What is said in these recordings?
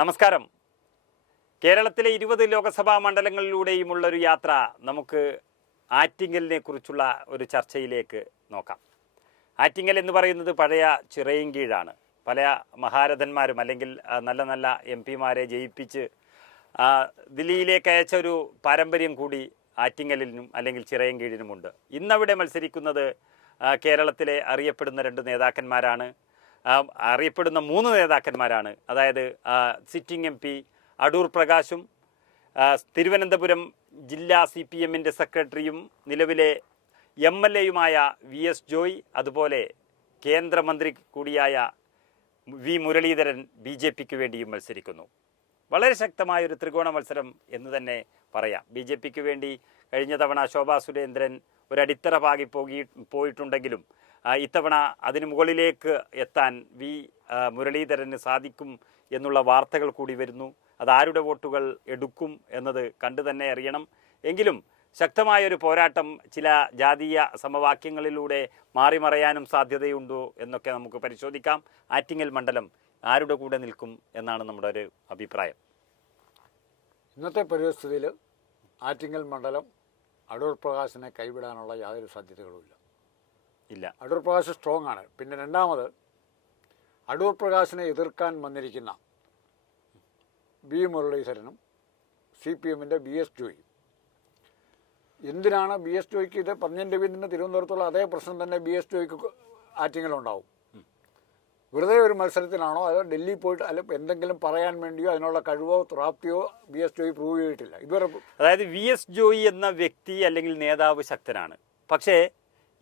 നമസ്കാരം. കേരളത്തിലെ ഇരുപത് ലോക്സഭാ മണ്ഡലങ്ങളിലൂടെയുമുള്ള ഒരു യാത്ര നമുക്ക് ആറ്റിങ്ങലിനെ കുറിച്ചുള്ള ഒരു ചർച്ചയിലേക്ക് നോക്കാം. ആറ്റിങ്ങൽ എന്ന് പറയുന്നത് പഴയ ചിറയൻകീഴാണ് പല മഹാരഥന്മാരും അല്ലെങ്കിൽ നല്ല നല്ല എം പിമാരെ ജയിപ്പിച്ച് ദില്ലിയിലേക്ക് അയച്ച ഒരു പാരമ്പര്യം കൂടി ആറ്റിങ്ങലിനും അല്ലെങ്കിൽ ചിറയൻകീഴിനുമുണ്ട് ഇന്നവിടെ മത്സരിക്കുന്നത് കേരളത്തിലെ അറിയപ്പെടുന്ന രണ്ട് നേതാക്കന്മാരാണ്. അറിയപ്പെടുന്ന മൂന്ന് നേതാക്കന്മാരാണ്. അതായത് സിറ്റിംഗ് എം പി അടൂർ പ്രകാശും തിരുവനന്തപുരം ജില്ലാ സി പി എമ്മിന്റെ സെക്രട്ടറിയും നിലവിലെ എം എൽ എയുമായ വി എസ് ജോയ് അതുപോലെ കേന്ദ്രമന്ത്രി കൂടിയായ വി മുരളീധരൻ ബി ജെ പിക്ക് വേണ്ടിയും മത്സരിക്കുന്നു. വളരെ ശക്തമായ ഒരു ത്രികോണ മത്സരം എന്ന് തന്നെ പറയാം. ബി ജെ പിക്ക് വേണ്ടി കഴിഞ്ഞ തവണ ശോഭാ സുരേന്ദ്രൻ ഒരു അടിത്തറ പാകി പോകി പോയിട്ടുണ്ടെങ്കിലും ഇത്തവണ അതിന് മുകളിലേക്ക് എത്താൻ വി മുരളീധരന് സാധിക്കും എന്നുള്ള വാർത്തകൾ കൂടി വരുന്നു. അത് ആരുടെ വോട്ടുകൾ എടുക്കും എന്നത് കണ്ടു തന്നെ അറിയണം. എങ്കിലും ശക്തമായൊരു പോരാട്ടം ചില ജാതീയ സമവാക്യങ്ങളിലൂടെ മാറിമറയാനും സാധ്യതയുണ്ടോ എന്നൊക്കെ നമുക്ക് പരിശോധിക്കാം. ആറ്റിങ്ങൽ മണ്ഡലം ആരുടെ കൂടെ നിൽക്കും എന്നാണ് നമ്മുടെ ഒരു അഭിപ്രായം. ഇന്നത്തെ പരിസ്ഥിതിയിൽ ആറ്റിങ്ങൽ മണ്ഡലം അടൂർ പ്രകാശിനെ കൈവിടാനുള്ള യാതൊരു സാധ്യതകളുമില്ല ഇല്ല. അടൂർ പ്രകാശ് സ്ട്രോങ് ആണ്. പിന്നെ രണ്ടാമത് അടൂർ പ്രകാശിനെ എതിർക്കാൻ വന്നിരിക്കുന്ന ബി മുരളീധരനും സി പി എമ്മിന്റെ ബി എസ് ജോയി. എന്തിനാണ് ബി എസ് ജോയ്ക്ക് ഇത്? പന്ന്യൻ രവീന്ദ്രന്റെ തിരുവനന്തപുരത്തുള്ള അതേ പ്രശ്നം തന്നെ ബി എസ് ജോയ്ക്ക് ആറ്റിങ്ങലുണ്ടാവും. വെറുതെ ഒരു മത്സരത്തിനാണോ അതോ ഡൽഹി പോയിട്ട് അല്ല എന്തെങ്കിലും പറയാൻ വേണ്ടിയോ അതിനുള്ള കഴിവോ പ്രാപ്തിയോ ബി എസ് ജോയി പ്രൂവ് ചെയ്തിട്ടില്ല? ഇതുവരെ അതായത് വി എസ് ജോയി എന്ന വ്യക്തി അല്ലെങ്കിൽ നേതാവ് ശക്തനാണ്. പക്ഷേ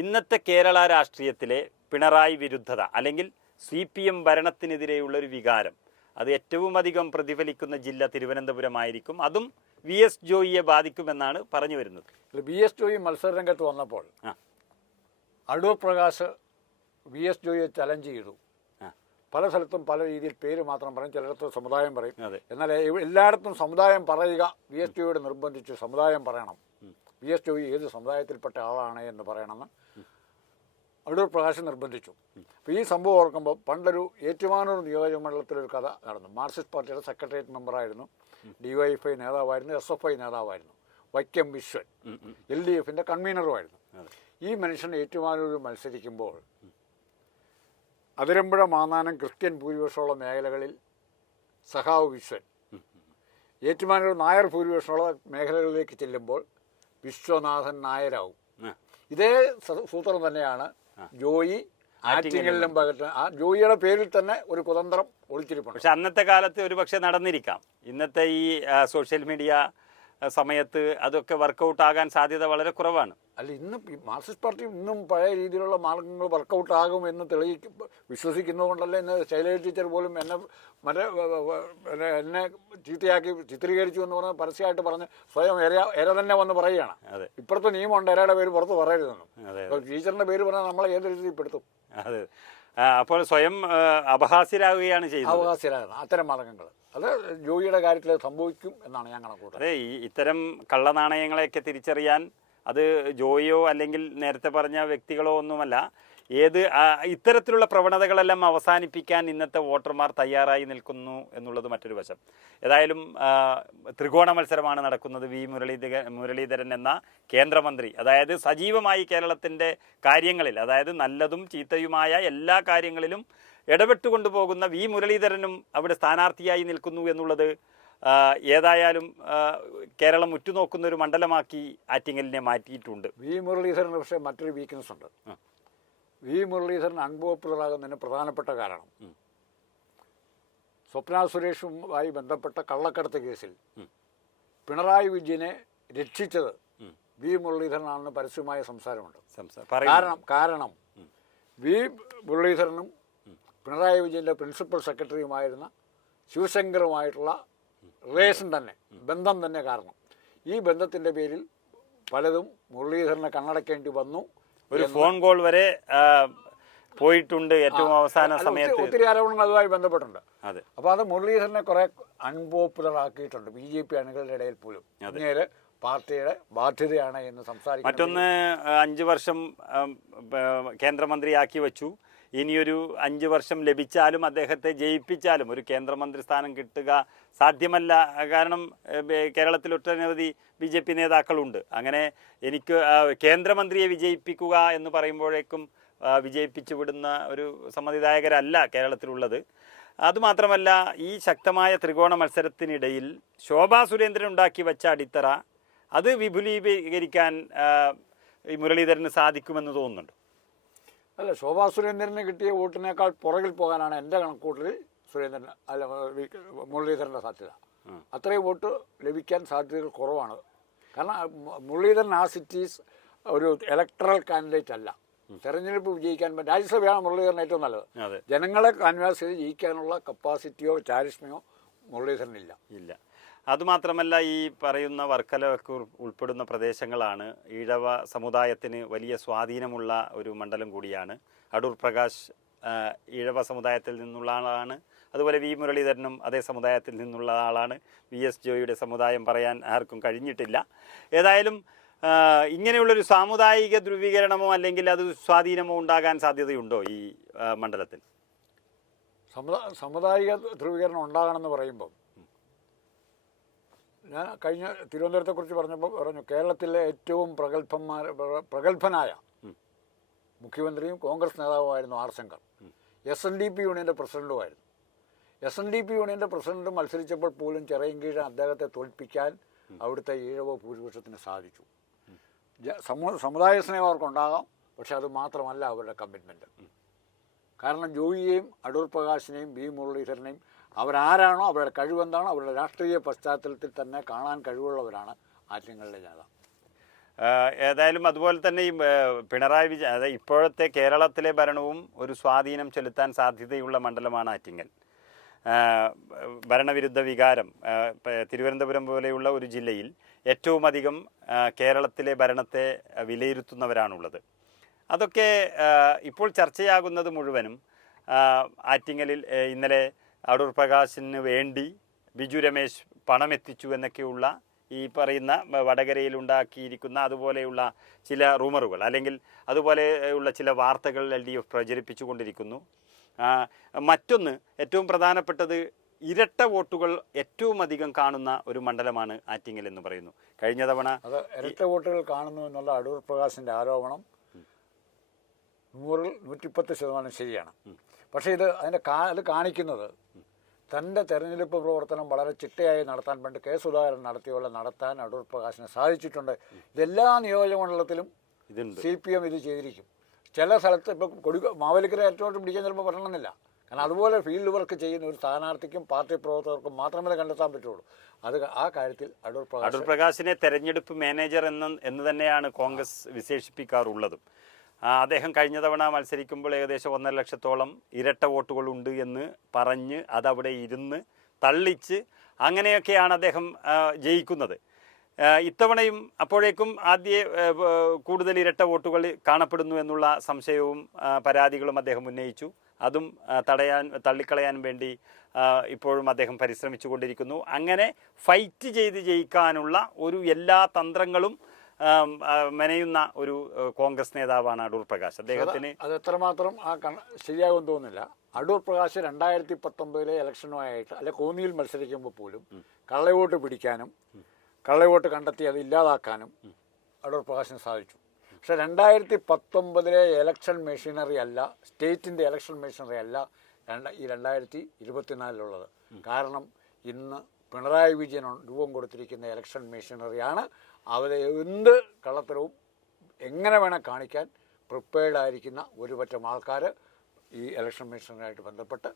ഇന്നത്തെ കേരള രാഷ്ട്രീയത്തിലെ പിണറായി വിരുദ്ധത അല്ലെങ്കിൽ സി പി എം ഭരണത്തിനെതിരെയുള്ള ഒരു വികാരം അത് ഏറ്റവും അധികം പ്രതിഫലിക്കുന്ന ജില്ല തിരുവനന്തപുരമായിരിക്കും. അതും വി എസ് ജോയിയെ ബാധിക്കുമെന്നാണ് പറഞ്ഞു വരുന്നത്. വി എസ് ജോയി മത്സരരംഗത്ത് വന്നപ്പോൾ അടൂർ പ്രകാശ് വി എസ് ജോയിയെ ചലഞ്ച് ചെയ്തു. പല സ്ഥലത്തും പല രീതിയിൽ പേര് മാത്രം പറയും ചിലയിടത്ത് സമുദായം പറയും. എന്നാൽ എല്ലായിടത്തും സമുദായം പറയുക വി എസ് ജോയിയോട് നിർബന്ധിച്ച് സമുദായം പറയണം. വി എസ് ജോയി ഏത് സമുദായത്തിൽപ്പെട്ട ആളാണ് എന്ന് പറയണമെന്ന് അവിടെ ഒരു പ്രകാശം നിർബന്ധിച്ചു. അപ്പോൾ ഈ സംഭവം ഓർക്കുമ്പോൾ പണ്ടൊരു ഏറ്റുമാനൂർ നിയോജക മണ്ഡലത്തിലൊരു കഥ നടന്നു. മാർക്സിസ്റ്റ് പാർട്ടിയുടെ സെക്രട്ടേറിയറ്റ് മെമ്പറായിരുന്നു. ഡി വൈ എഫ് ഐ നേതാവായിരുന്നു എസ് എഫ് ഐ നേതാവായിരുന്നു. വൈക്കം വിശ്വൻ. എൽ ഡി എഫിന്റെ കൺവീനറുമായിരുന്നു. ഈ മനുഷ്യൻ ഏറ്റുമാനൂർ മത്സരിക്കുമ്പോൾ അതിരമ്പുഴ മാന്നാനം ക്രിസ്ത്യൻ ഭൂരിപക്ഷമുള്ള മേഖലകളിൽ സഹാവ് വിശ്വൻ ഏറ്റുമാനൂർ നായർ ഭൂരിപക്ഷമുള്ള മേഖലകളിലേക്ക് ചെല്ലുമ്പോൾ വിശ്വനാഥൻ നായരാവും. ഇതേ സൂത്രം തന്നെയാണ് ജോയി ആറ്റിങ്ങലിലും പകർത്ത ആ ജോയിയുടെ പേരിൽ തന്നെ ഒരു കുതന്ത്രം ഒളിച്ചിരിപ്പുണ്ട്. പക്ഷെ അന്നത്തെ കാലത്ത് ഒരു പക്ഷെ നടന്നിരിക്കാം. ഇന്നത്തെ ഈ സോഷ്യൽ മീഡിയ സമയത്ത് അതൊക്കെ വർക്കൗട്ട് ആകാൻ സാധ്യത വളരെ കുറവാണ്. അല്ല ഇന്ന് മാർക്സിസ്റ്റ് പാർട്ടി ഇന്നും പഴയ രീതിയിലുള്ള മാർഗങ്ങൾ വർക്കൗട്ട് ആകും എന്ന് തെളിയി വിശ്വസിക്കുന്നതുകൊണ്ടല്ലേ ഇന്ന് ശൈലജ ടീച്ചർ പോലും എന്നെ മറ്റേ എന്നെ- ചീത്തയാക്കി ചിത്രീകരിച്ചു എന്ന് പറഞ്ഞ് പരസ്യമായിട്ട് പറഞ്ഞ് സ്വയം എര എര തന്നെ വന്ന് പറയുകയാണ്. അതെ. ഇപ്പുറത്തെ നിയമമുണ്ട് എരയുടെ പേര് പുറത്ത് പറയരുതെന്നും. ടീച്ചറിന്റെ പേര് പറഞ്ഞാൽ നമ്മളെ ഏത് രീതിയിൽ പെടുത്തും അതെ. അപ്പോൾ സ്വയം അപഹാസ്യരാകുകയാണ് ചെയ്യുന്നത്. അവകാശരാണ് അത്തരം മാർഗങ്ങൾ. അത് ജോയിയുടെ കാര്യത്തിൽ സംഭവിക്കും എന്നാണ് ഞാൻ കണക്കൂട്ടുന്നത് അതെ ഈ ഇത്തരം കള്ളനാണയങ്ങളെയൊക്കെ തിരിച്ചറിയാൻ അത് ജോയിയോ അല്ലെങ്കിൽ നേരത്തെ പറഞ്ഞ വ്യക്തികളോ ഒന്നുമല്ല ഏത് ഇത്തരത്തിലുള്ള പ്രവണതകളെല്ലാം അവസാനിപ്പിക്കാൻ ഇന്നത്തെ വോട്ടർമാർ തയ്യാറായി നിൽക്കുന്നു എന്നുള്ളത് മറ്റൊരു വശം. ഏതായാലും ത്രികോണ മത്സരമാണ് നടക്കുന്നത്. വി. മുരളീധര മുരളീധരൻ എന്ന കേന്ദ്രമന്ത്രി. അതായത് സജീവമായി കേരളത്തിന്റെ കാര്യങ്ങളിൽ അതായത് നല്ലതും ചീത്തയുമായ എല്ലാ കാര്യങ്ങളിലും ഇടപെട്ട് കൊണ്ടുപോകുന്ന വി. മുരളീധരനും അവിടെ സ്ഥാനാർത്ഥിയായി നിൽക്കുന്നു എന്നുള്ളത് ഏതായാലും കേരളം ഉറ്റുനോക്കുന്ന ഒരു മണ്ഡലമാക്കി ആറ്റിങ്ങലിനെ മാറ്റിയിട്ടുണ്ട്. വി. മുരളീധരന് പക്ഷേ മറ്റൊരു വീക്ക്നെസ് ഉണ്ട്. വി മുരളീധരൻ അൺപോപ്പുലർ ആകുന്നതിന് പ്രധാനപ്പെട്ട കാരണം. സ്വപ്ന സുരേഷുമായി ബന്ധപ്പെട്ട കള്ളക്കടത്ത് കേസിൽ പിണറായി വിജയനെ രക്ഷിച്ചത്. വി മുരളീധരനാണെന്ന് പരസ്യമായ സംസാരമുണ്ട്. സംസാ- കാരണം കാരണം വി മുരളീധരനും പിണറായി വിജയന്റെ പ്രിൻസിപ്പൽ സെക്രട്ടറിയുമായിരുന്ന ശിവശങ്കറുമായിട്ടുള്ള റിലേഷൻ തന്നെ ബന്ധം തന്നെ കാരണം. ഈ ബന്ധത്തിന്റെ പേരിൽ പലതും മുരളീധരനെ കണ്ണടക്കേണ്ടി വന്നു. ഒരു ഫോൺ കോൾ വരെ പോയിട്ടുണ്ട് ഏറ്റവും അവസാന സമയത്ത്. ഒത്തിരി ആരോപണങ്ങൾ അതുമായി ബന്ധപ്പെട്ടുണ്ട്. അതെ. അപ്പോൾ അത് മുരളീധരനെ കുറെ അൺപോപ്പുലർ ആക്കിയിട്ടുണ്ട് ബി ജെ പി അണികളുടെ ഇടയിൽ പോലും. പാർട്ടിയുടെ ബാധ്യതയാണ് എന്ന് സംസാരിക്കുന്നത് മറ്റൊന്ന് അഞ്ചു വർഷം കേന്ദ്രമന്ത്രി ആക്കി കേന്ദ്രമന്ത്രിയാക്കി വെച്ചു. ഇനിയൊരു അഞ്ച് വർഷം ലഭിച്ചാലും അദ്ദേഹത്തെ ജയിപ്പിച്ചാലും ഒരു കേന്ദ്രമന്ത്രി സ്ഥാനം കിട്ടുക സാധ്യമല്ല. കാരണം കേരളത്തിൽ ഒട്ടനവധി ബി ജെ പി നേതാക്കളുണ്ട്. അങ്ങനെ എനിക്ക് കേന്ദ്രമന്ത്രിയെ വിജയിപ്പിക്കുക എന്ന് പറയുമ്പോഴേക്കും വിജയിപ്പിച്ചു വിടുന്ന ഒരു സമ്മതിദായകരല്ല കേരളത്തിലുള്ളത്. അതുമാത്രമല്ല ഈ ശക്തമായ ത്രികോണ മത്സരത്തിനിടയിൽ ശോഭാ സുരേന്ദ്രൻ ഉണ്ടാക്കി വെച്ച അടിത്തറ അത് വിപുലീകരിക്കാൻ മുരളീധരന് സാധിക്കുമെന്ന് തോന്നുന്നുണ്ട്. അല്ല ശോഭാ സുരേന്ദ്രന് കിട്ടിയ വോട്ടിനേക്കാൾ പുറകിൽ പോകാനാണ് എന്റെ കണക്കൂട്ടിൽ സുരേന്ദ്രൻ അല്ല മുരളീധരന്റെ സാധ്യത. അത്രയും വോട്ട് ലഭിക്കാൻ സാധ്യതകൾ കുറവാണ്. കാരണം മുരളീധരൻ ആ സിറ്റീസ് ഒരു ഇലക്ട്രൽ കാൻഡിഡേറ്റ് അല്ല. തെരഞ്ഞെടുപ്പ് വിജയിക്കാൻ രാജ്യസഭയാണ് മുരളീധരൻ ഏറ്റവും നല്ലത്. ജനങ്ങളെ കാൻവാസ് ചെയ്ത് ജയിക്കാനുള്ള കപ്പാസിറ്റിയോ ചാരിഷ്മയോ മുരളീധരനില്ല. ഇല്ല. അതുമാത്രമല്ല ഈ പറയുന്ന വർക്കലയൊക്കെ ഉൾപ്പെടുന്ന പ്രദേശങ്ങളാണ്. ഈഴവ സമുദായത്തിന് വലിയ സ്വാധീനമുള്ള ഒരു മണ്ഡലം കൂടിയാണ്. അടൂർ പ്രകാശ് ഈഴവ സമുദായത്തിൽ നിന്നുള്ള ആളാണ്. അതുപോലെ വി മുരളീധരനും അതേ സമുദായത്തിൽ നിന്നുള്ള ആളാണ്. വി എസ് ജോയിയുടെ സമുദായം പറയാൻ ആർക്കും കഴിഞ്ഞിട്ടില്ല. ഏതായാലും ഇങ്ങനെയുള്ളൊരു സാമുദായിക ധ്രുവീകരണമോ അല്ലെങ്കിൽ അത് സ്വാധീനമോ ഉണ്ടാകാൻ സാധ്യതയുണ്ടോ ഈ മണ്ഡലത്തിൽ? സമുദാ സമുദായിക ധ്രുവീകരണം ഉണ്ടാകണമെന്ന് പറയുമ്പോൾ ഞാൻ കഴിഞ്ഞ തിരുവനന്തപുരത്തെക്കുറിച്ച് പറഞ്ഞപ്പോൾ പറഞ്ഞു കേരളത്തിലെ ഏറ്റവും പ്രഗത്ഭന്മാർ പ്ര- പ്രഗത്ഭനായ മുഖ്യമന്ത്രിയും Congress നേതാവുമായിരുന്നു R Shankar. S N D P യൂണിയന്റെ പ്രസിഡന്റുമായിരുന്നു എസ് എൻ ഡി പി യൂണിയന്റെ പ്രസിഡന്റ് മത്സരിച്ചപ്പോൾ പോലും ചിറയൻകീഴ് അദ്ദേഹത്തെ തോൽപ്പിക്കാൻ അവിടുത്തെ ഈഴവ ഭൂരിപക്ഷത്തിന് സാധിച്ചു. സമുദായ സ്നേഹം അവർക്കുണ്ടാകാം പക്ഷെ അത് മാത്രമല്ല അവരുടെ കമ്മിറ്റ്മെന്റ് കാരണം ജോയിയെയും അടൂർ പ്രകാശിനെയും ബി മുരളീധരനെയും അവരാരാണോ അവരുടെ കഴിവെന്താണോ അവരുടെ രാഷ്ട്രീയ പശ്ചാത്തലത്തിൽ തന്നെ കാണാൻ കഴിവുള്ളവരാണ് ആറ്റിങ്ങളുടെ ജനത ഏതായാലും അതുപോലെ തന്നെ ഈ പിണറായി വിജയൻ അതായത് ഇപ്പോഴത്തെ കേരളത്തിലെ ഭരണവും ഒരു സ്വാധീനം ചെലുത്താൻ സാധ്യതയുള്ള മണ്ഡലമാണ് ആറ്റിങ്ങൽ. ഭരണവിരുദ്ധ വികാരം തിരുവനന്തപുരം പോലെയുള്ള ഒരു ജില്ലയിൽ ഏറ്റവും അധികം കേരളത്തിലെ ഭരണത്തെ വിലയിരുത്തുന്നവരാണുള്ളത്. അതൊക്കെ ഇപ്പോൾ ചർച്ചയാകുന്നത് മുഴുവനും ആറ്റിങ്ങലിൽ ഇന്നലെ അടൂർ പ്രകാശിന് വേണ്ടി ബിജു രമേശ് പണമെത്തിച്ചു എന്നൊക്കെയുള്ള ഈ പറയുന്ന വടകരയിൽ ഉണ്ടാക്കിയിരിക്കുന്ന അതുപോലെയുള്ള ചില റൂമറുകൾ അല്ലെങ്കിൽ അതുപോലെയുള്ള ചില വാർത്തകൾ എൽ ഡി എഫ് പ്രചരിപ്പിച്ചുകൊണ്ടിരിക്കുന്നു. കൊണ്ടിരിക്കുന്നു മറ്റൊന്ന് ഏറ്റവും പ്രധാനപ്പെട്ടത് ഇരട്ട വോട്ടുകൾ ഏറ്റവും അധികം കാണുന്ന ഒരു മണ്ഡലമാണ് ആറ്റിങ്ങൽ എന്ന് പറയുന്നു. കഴിഞ്ഞ തവണ അത് ഇരട്ട വോട്ടുകൾ കാണുന്നു എന്നുള്ള അടൂർ പ്രകാശിന്റെ ആരോപണം നൂറിൽ നൂറ്റിപ്പത്ത് ശതമാനം ശരിയാണ്. പക്ഷേ ഇത് അതിന്റെ കാ കാണിക്കുന്നത് തന്റെ തെരഞ്ഞെടുപ്പ് പ്രവർത്തനം വളരെ ചിട്ടയായി നടത്താൻ വേണ്ടി കെ സുധാകരൻ നടത്തിയുള്ള നടത്താൻ അടൂർ പ്രകാശിന് സാധിച്ചിട്ടുണ്ട്. ഇതെല്ലാ നിയോജകമണ്ഡലത്തിലും സി പി എം ഇത് ചെയ്തിരിക്കും. ചില സ്ഥലത്ത് ഇപ്പം കൊടി മാവേലിക്കര ഏറ്റവും പിടിക്കാൻ ചിലപ്പോൾ പറ്റണമെന്നില്ല. കാരണം അതുപോലെ ഫീൽഡ് വർക്ക് ചെയ്യുന്ന ഒരു സ്ഥാനാർത്ഥിക്കും പാർട്ടി പ്രവർത്തകർക്കും മാത്രമേ കണ്ടെത്താൻ പറ്റുള്ളൂ. അത് ആ കാര്യത്തിൽ അടൂർ പ്രകാശ് അടൂർ പ്രകാശിനെ തെരഞ്ഞെടുപ്പ് മാനേജർ എന്ന് എന്ന് തന്നെയാണ് കോൺഗ്രസ് വിശേഷിപ്പിക്കാറുള്ളതും. അദ്ദേഹം കഴിഞ്ഞ തവണ മത്സരിക്കുമ്പോൾ ഏകദേശം ഒന്നര ലക്ഷത്തോളം ഇരട്ട വോട്ടുകളുണ്ട് എന്ന് പറഞ്ഞ് അതവിടെ ഇരുന്ന് തള്ളിച്ച് അങ്ങനെയൊക്കെയാണ് അദ്ദേഹം ജയിക്കുന്നത്. ഇത്തവണയും അപ്പോഴേക്കും ആദ്യ കൂടുതൽ ഇരട്ട വോട്ടുകൾ കാണപ്പെടുന്നു എന്നുള്ള സംശയവും പരാതികളും അദ്ദേഹം ഉന്നയിച്ചു. അതും തടയാൻ തള്ളിക്കളയാൻ വേണ്ടി ഇപ്പോഴും അദ്ദേഹം പരിശ്രമിച്ചു കൊണ്ടിരിക്കുന്നു അങ്ങനെ ഫൈറ്റ് ചെയ്ത് ജയിക്കാനുള്ള ഒരു എല്ലാ തന്ത്രങ്ങളും മെനയുന്ന ഒരു കോൺഗ്രസ് നേതാവാണ് അടൂർ പ്രകാശ്. അദ്ദേഹത്തിന് അത് എത്രമാത്രം ആ കണ ശരിയാകുമെന്ന് തോന്നുന്നില്ല. അടൂർ പ്രകാശ് രണ്ടായിരത്തി പത്തൊമ്പതിലെ ഇലക്ഷനുമായിട്ട് അല്ലെ കോന്നിയിൽ മത്സരിക്കുമ്പോൾ പോലും കള്ളവോട്ട് പിടിക്കാനും കള്ളവോട്ട് കണ്ടെത്തി അത് ഇല്ലാതാക്കാനും അടൂർ പ്രകാശിന് സാധിച്ചു. പക്ഷെ രണ്ടായിരത്തി പത്തൊമ്പതിലെ ഇലക്ഷൻ മെഷീനറി അല്ല സ്റ്റേറ്റിന്റെ ഇലക്ഷൻ മെഷീനറി അല്ല രണ്ട ഈ രണ്ടായിരത്തി ഇരുപത്തിനാലിലുള്ളത് കാരണം ഇന്ന് പിണറായി വിജയൻ രൂപം കൊടുത്തിരിക്കുന്ന ഇലക്ഷൻ മെഷീനറിയാണ് അവരെ എന്ത് കള്ളത്തരവും എങ്ങനെ വേണം കാണിക്കാൻ പ്രിപ്പയർഡ് ആയിരിക്കുന്ന ഒരു പറ്റം ആൾക്കാർ ഈ ഇലക്ഷൻ കമ്മീഷനുമായിട്ട് ബന്ധപ്പെട്ട്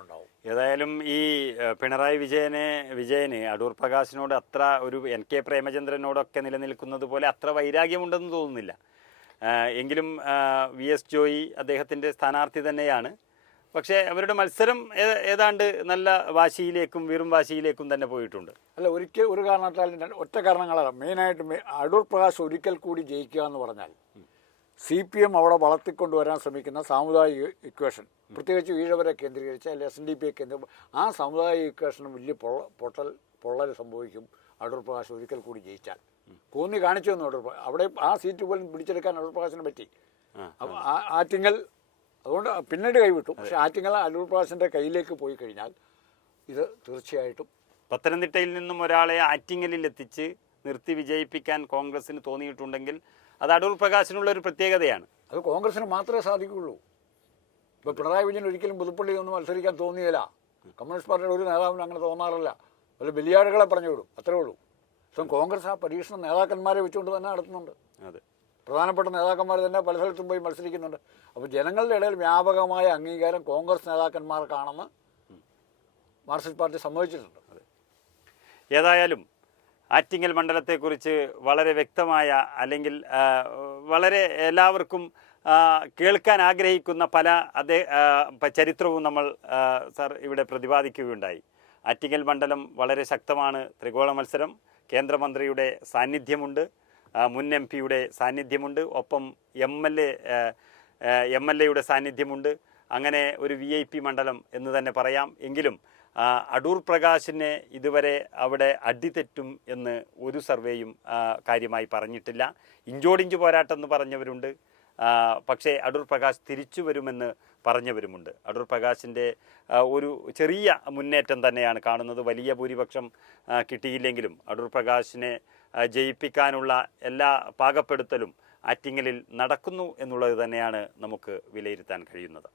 ഉണ്ടാവും. ഏതായാലും ഈ പിണറായി വിജയനെ വിജയന് അടൂർ പ്രകാശിനോട് അത്ര ഒരു എൻ കെ പ്രേമചന്ദ്രനോടൊക്കെ നിലനിൽക്കുന്നത് പോലെ അത്ര വൈരാഗ്യമുണ്ടെന്ന് തോന്നുന്നില്ല. എങ്കിലും വി എസ് ജോയി അദ്ദേഹത്തിന്റെ സ്ഥാനാർത്ഥി തന്നെയാണ്. പക്ഷേ അവരുടെ മത്സരം ഏതാണ്ട് നല്ല വാശിയിലേക്കും വീറും വാശിയിലേക്കും തന്നെ പോയിട്ടുണ്ട്. അല്ല ഒരിക്കൽ ഒരു കാരണത്താൽ ഒറ്റ കാരണങ്ങളാണ് മെയിനായിട്ട് അടൂർ പ്രകാശ് ഒരിക്കൽ കൂടി ജയിക്കുക എന്ന് പറഞ്ഞാൽ സി പി എം അവിടെ വളർത്തിക്കൊണ്ടുവരാൻ ശ്രമിക്കുന്ന സാമുദായിക ഇക്വേഷൻ പ്രത്യേകിച്ച് ഈഴവരെ കേന്ദ്രീകരിച്ച് അല്ലെങ്കിൽ എസ് എൻ ഡി പി കേന്ദ്ര ആ സാമുദായിക ഇക്വേഷന് വലിയ പൊള്ള പൊട്ടൽ പൊള്ളൽ സംഭവിക്കും അടൂർ പ്രകാശ് ഒരിക്കൽ കൂടി ജയിച്ചാൽ. കോന്നി കാണിച്ചു തന്നു അടൂർ അവിടെ ആ സീറ്റ് പോലും പിടിച്ചെടുക്കാൻ അടൂർ പ്രകാശിന് പറ്റി. ആറ്റിങ്ങൽ അതുകൊണ്ട് പിന്നീട് കൈവിട്ടു. പക്ഷേ ആറ്റിങ്ങൽ അടൂർ പ്രകാശിന്റെ കയ്യിലേക്ക് പോയി കഴിഞ്ഞാൽ ഇത് തീർച്ചയായിട്ടും പത്തനംതിട്ടയിൽ നിന്നും ഒരാളെ ആറ്റിങ്ങലിൽ എത്തിച്ച് നിർത്തി വിജയിപ്പിക്കാൻ കോൺഗ്രസിന് തോന്നിയിട്ടുണ്ടെങ്കിൽ അത് അടൂർ പ്രകാശിനുള്ള ഒരു പ്രത്യേകതയാണ്. അത് കോൺഗ്രസിന് മാത്രമേ സാധിക്കുകയുള്ളൂ. ഇപ്പോൾ പിണറായി വിജയൻ ഒരിക്കലും പുതുപ്പള്ളി ഒന്നും മത്സരിക്കാൻ തോന്നിയില്ല കമ്മ്യൂണിസ്റ്റ് പാർട്ടിയുടെ ഒരു നേതാവിന് അങ്ങനെ തോന്നാറില്ല. വല്ല ബലിയാടുകളെ പറഞ്ഞു വിടും അത്രേ ഉള്ളൂ. സ്വയം കോൺഗ്രസ് ആ പരീക്ഷണം നേതാക്കന്മാരെ വെച്ചുകൊണ്ട് തന്നെ നടത്തുന്നുണ്ട്. അതെ. പ്രധാനപ്പെട്ട നേതാക്കന്മാർ തന്നെ പല സ്ഥലത്തും പോയി മത്സരിക്കുന്നുണ്ട്. അപ്പോൾ ജനങ്ങളുടെ ഇടയിൽ വ്യാപകമായ അംഗീകാരം കോൺഗ്രസ് നേതാക്കന്മാർക്കാണെന്ന് മാർക്സിസ്റ്റ് പാർട്ടി സമ്മതിച്ചിട്ടുണ്ട്. ഏതായാലും ആറ്റിങ്ങൽ മണ്ഡലത്തെക്കുറിച്ച് വളരെ വ്യക്തമായ അല്ലെങ്കിൽ വളരെ എല്ലാവർക്കും കേൾക്കാൻ ആഗ്രഹിക്കുന്ന പല അതേ ചരിത്രവും നമ്മൾ സാർ ഇവിടെ പ്രതിപാദിക്കുകയുണ്ടായി. ആറ്റിങ്ങൽ മണ്ഡലം വളരെ ശക്തമാണ്. ത്രികോണ മത്സരം കേന്ദ്രമന്ത്രിയുടെ സാന്നിധ്യമുണ്ട്. മുൻ എം പിയുടെ സാന്നിധ്യമുണ്ട്. ഒപ്പം M L A M L എയുടെ സാന്നിധ്യമുണ്ട്. അങ്ങനെ ഒരു വി ഐ പി മണ്ഡലം എന്ന് തന്നെ പറയാം. എങ്കിലും അടൂർ പ്രകാശിനെ ഇതുവരെ അവിടെ അടിതെറ്റും എന്ന് ഒരു സർവേയും കാര്യമായി പറഞ്ഞിട്ടില്ല. ഇഞ്ചോടിഞ്ച് പോരാട്ടം എന്ന് പറഞ്ഞവരുണ്ട്. പക്ഷേ അടൂർ പ്രകാശ് തിരിച്ചു വരുമെന്ന് പറഞ്ഞവരുമുണ്ട്. അടൂർ പ്രകാശിന്റെ ഒരു ചെറിയ മുന്നേറ്റം തന്നെയാണ് കാണുന്നത്. വലിയ ഭൂരിപക്ഷം കിട്ടിയില്ലെങ്കിലും അടൂർ പ്രകാശിനെ ജയിപ്പിക്കാനുള്ള എല്ലാ പാകപ്പെടുത്തലും ആറ്റിങ്ങലിൽ നടക്കുന്നു എന്നുള്ളത് തന്നെയാണ് നമുക്ക് വിലയിരുത്താൻ കഴിയുന്നത്.